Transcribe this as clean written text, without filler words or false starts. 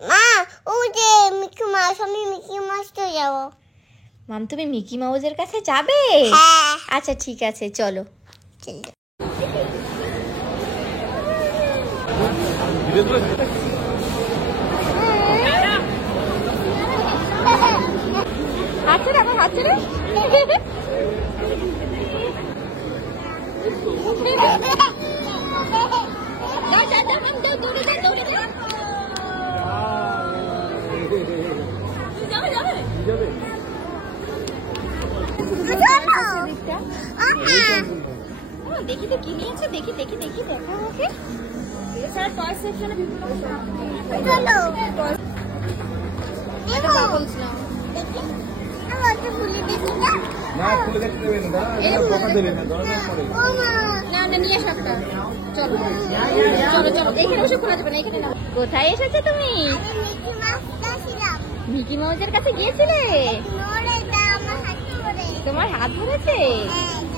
মা ও যে Mickey mouse, আমি মিকি মাউস তো যাবো। মাম তুমি মিকি মাউসের কাছে যাবে? হ্যাঁ আচ্ছা ঠিক আছে চলো। হাত ছেড়ে আমার হাত ছেড়ে। দেখি তো কি নিয়েছে, দেখি দেখি দেখি দেখো আমাকে। এছাড়া টয় সেকশনে বিভিন্ন বাবলস নাও। দেখি আমার তো খুলে দেখি না। না খুলে দেখতে দেবেন না, এটা বকা দেবে না, দরকার পড়ে। ও মা না না নিয়ে এসো একটা। চলো চলো চলো, এখানে বসে খোলা যাবে না, এখানে না। কোথায় এসেছো তুমি? আমি মিকি মাউস ছিলাম। মিকি মাউসের কাছে গিয়েছিলে? নড়ে তা আমার হাতে ধরে। তোমার হাত ধরেছে? হ্যাঁ